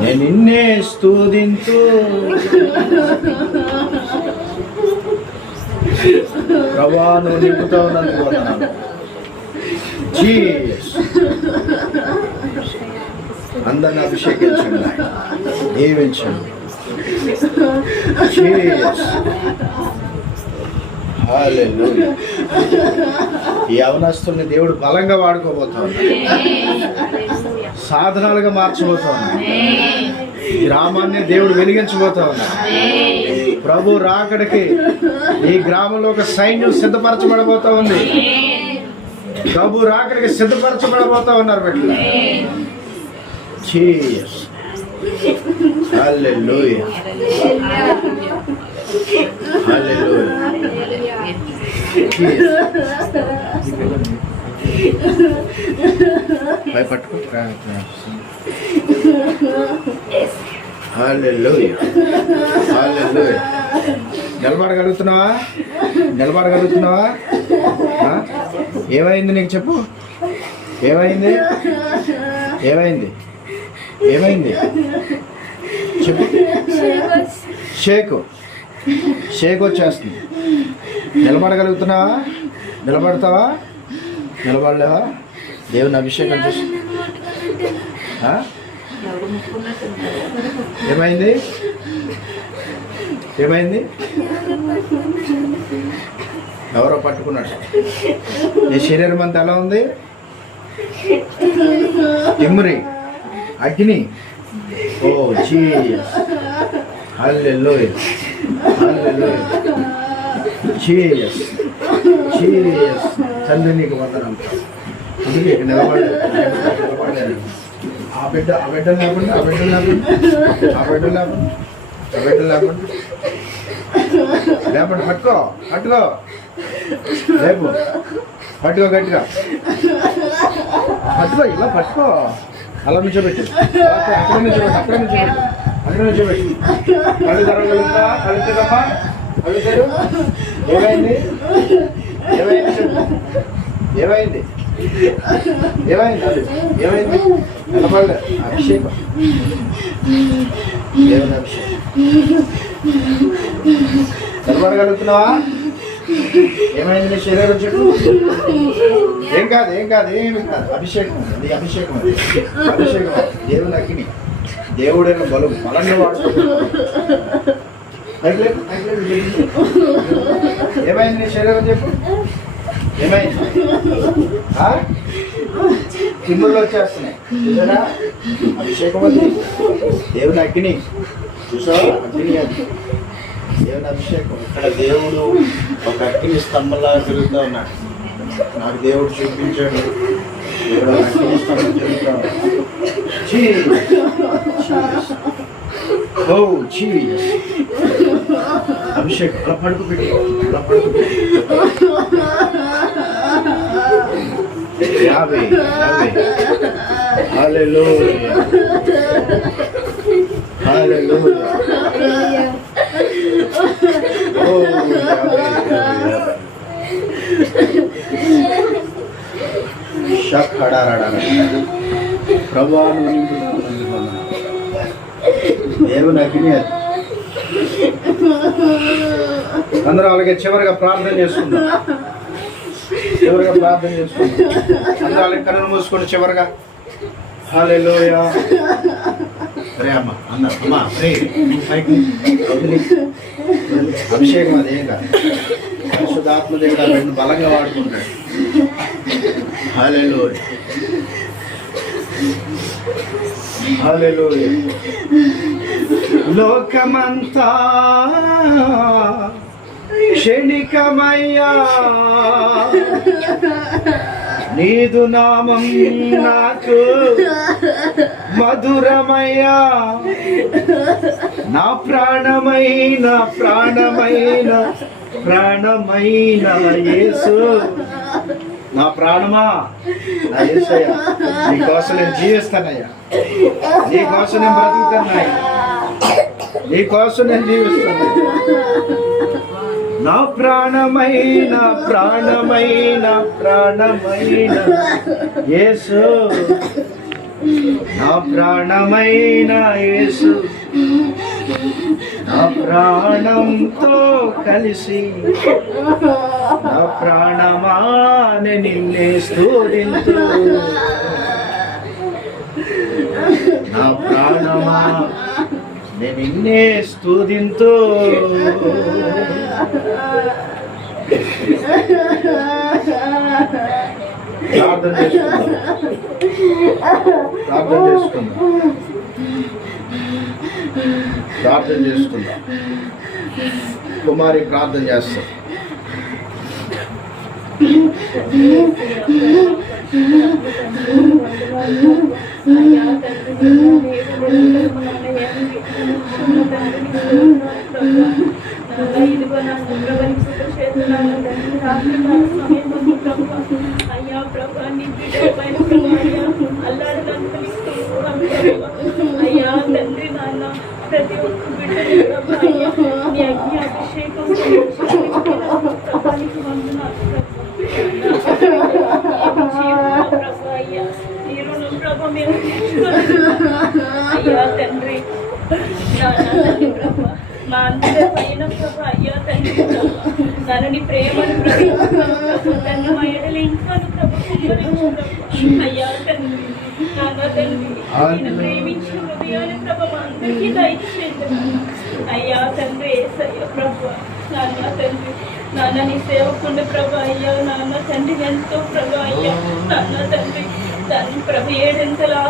నేను నిన్నే స్తుతింతు ప్రభువా, నువ్వు నింపుతా ఉన్నందుకు వందనాలు. జీసస్, అందరిని అభిషేకించండి, దీవించండి. జీసస్, హల్లెలూయా. ఈ యవనస్తుల్ని దేవుడు బలంగా వాడుకోబోతా ఉన్నాడు, సాధనాలుగా మార్చబోతా ఉన్నాడు. గ్రామాన్ని దేవుడు వెలిగించబోతా ఉన్నాడు. ప్రభు రాకడికి ఈ గ్రామంలో ఒక సైన్యం సిద్ధపరచబడబోతా ఉంది. ప్రభు రాకడికి సిద్ధపరచబడబోతా ఉన్నారు బిడ్డలు. జీసస్, హల్లెలూయా, హల్లెలూయా. పట్టుకో. హల్లెలూయా, హల్లెలూయా. నిలబడగలుగుతున్నావా? నిలబడగలుగుతున్నావా? ఏమైంది నీకు చెప్పు? ఏమైంది? ఏమైంది? ఏమైంది చెప్పు. షేక్ వచ్చేస్తుంది. నిలబడగలుగుతున్నావా? నిలబడతావా? నిలబడలేవా? దేవుని అభిషేకం చూసి ఏమైంది? ఏమైంది? ఎవరో పట్టుకున్నాడు. నీ శరీరం అంతా ఎలా ఉంది? తిమ్మిరి, అగ్ని. ఓ Jesus, hallelujah, hallelujah. Jesus, Jesus. తండ్రి నీకు వందనాలు. అందుకే నిలబడలేదు. ఆ బిడ్డ లేకుండా, ఆ బిడ్డ లేకుండా లేపండి. పట్టుకో, లేపు, పట్టుకో గట్టిగా, పట్టుకో, ఇలా పట్టుకో. అలా నుంచోబెట్టి, అక్కడ నుంచోబెట్టి. కళ్ళు తెరవగలుగుతా? కళ్ళు తెరమ్మా, కళ్ళు తెరు. ఏమైంది? ఏమైంది? నిలబడలే. అభిషేకం, దేవుని అభిషేకం. నిలబడగలుగుతున్నావా? ఏమైంది నీ శరీరం చెప్పు? ఏం కాదు, ఏమి కాదు. అభిషేకం, నీ అభిషేకం, అభిషేకం. దేవుని అగ్ని, దేవుడైన బలంగా వాడుతున్నాడు. ఏమైంది నీ శరీరం చెప్పు? ఏమైంది? తిమ్ముళ్ళు వచ్చేస్తున్నాయి. చూసారా? అభిషేకం అది, దేవుని అగ్ని. చూసావా? అగ్ని అది, దేవుని అభిషేకం. ఇక్కడ దేవుడు ఒక అగ్ని స్తంభంలా తిరుగుతూ ఉన్నాడు. నాకు దేవుడు చూపించాడు. ఇక్కడ అగ్ని స్తంభం తిరుగుతూ ఉన్నాడు. అభిషేకం. అలా పడుకోబెట్టి, యాభై. హల్లెలూయా, హల్లెలూయా. ఓ ప్రభావం దేవుని అగ్ని అది. అందరూ అలాగే చివరిగా ప్రార్థన చేసుకుందాం. అందరూ అలాగే కన్నులు మూసుకోండి చివరిగా. హల్లెలూయా. రే అమ్మ, అమ్మా రే, అభిషేకం అది ఏం కాదు. పరిశుద్ధాత్మ దేవుడు బలంగా వాడుకుంటాడు. హల్లెలూయా, హల్లెలూయా. లోకమంతా క్షణికమయ్యా, నీదు నామం నాకు మధురమయ్యా. నా ప్రాణమైన యేసు, నా ప్రాణమా, నా యేసయ్యా, నీకోసం నేను జీవిస్తానయ్యా, నీకోసం నేను బ్రతుకుతానయ్యా, నీకోసం నేను జీవిస్తానయ్యా. నా ప్రాణమైన యేసు, నా ప్రాణమైన యేసు నా ప్రాణంతో కలిసి నా ప్రాణమాని నిన్నే స్తుతింతు నా ప్రాణమా నేను నిన్నే స్తుతింతు ప్రార్థన చేసుకుందాం కుమారి ప్రార్థన చేస్తాం. అయ్యా ప్రభా నీ బిడ్డ పైన అయ్యా తండ్రి నాన్న ప్రతి ఒక్క బిడ్డ నీ అగ్ని అభిషేకం ప్రభానికి వందనాలు ప్రభా అయ్యా ఈ రుణం ప్రభ మేము అయ్యా తండ్రి నాన్న ప్రభా మా అందరి పైన ప్రభా అయ్యా తండ్రి నన్ను ప్రేమను తండ్రి మా ఎడలు ఇంకా అయ్యా తండ్రి నాన్న తండ్రి నేను ప్రేమించిన హృదయాన్ని ప్రభ మా అందరికీ దయచేయండి అయ్యా తండ్రి ఏసయ్య ప్రభ నాన్న తండ్రి నాన్న నీ సేవకుండా ప్రభ అయ్యా నాన్న తండ్రి ఎంతో ప్రభ అయ్యా నాన్న తండ్రి ప్రభ ఏడెంతలా